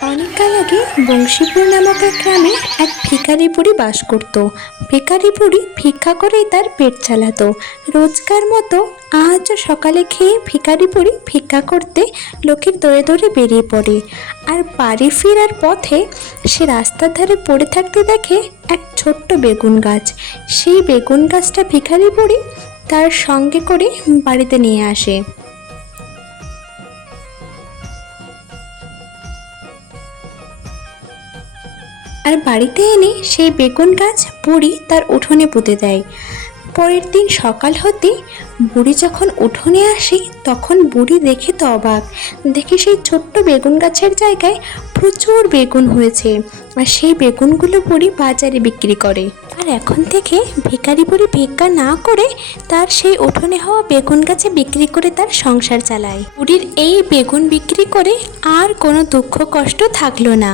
অনেককাল আগে বংশীপুর নামক এক গ্রামে এক ভিখারি বুড়ি বাস করত। ভিখারি বুড়ি ভিক্ষা করেই তার পেট চালাতো। রোজকার মতো আজ সকালে খেয়ে ভিখারি বুড়ি ভিক্ষা করতে লোকের দরে দরে বেরিয়ে পড়ে। আর বাড়ি ফেরার পথে সে রাস্তার ধারে পড়ে থাকতে দেখে এক ছোট্ট বেগুন গাছ। সেই বেগুন গাছটা ভিখারি বুড়ি তার সঙ্গে করে বাড়িতে নিয়ে আসে। আর বাড়িতে এনে সেই বেগুন গাছ বুড়ি তার উঠোনে পুঁতে দেয়। পরের দিন সকাল হতে বুড়ি যখন উঠোনে আসে তখন বুড়ি দেখে তো অবাক, দেখে সেই ছোট্ট বেগুন গাছের জায়গায় প্রচুর বেগুন হয়েছে। আর সেই বেগুনগুলো বুড়ি বাজারে বিক্রি করে। আর এখন থেকে ভিখারি বুড়ি ভিক্ষা না করে তার সেই উঠোনে হওয়া বেগুন গাছে বিক্রি করে তার সংসার চালায়। বুড়ির এই বেগুন বিক্রি করে আর কোনো দুঃখ কষ্ট থাকলো না।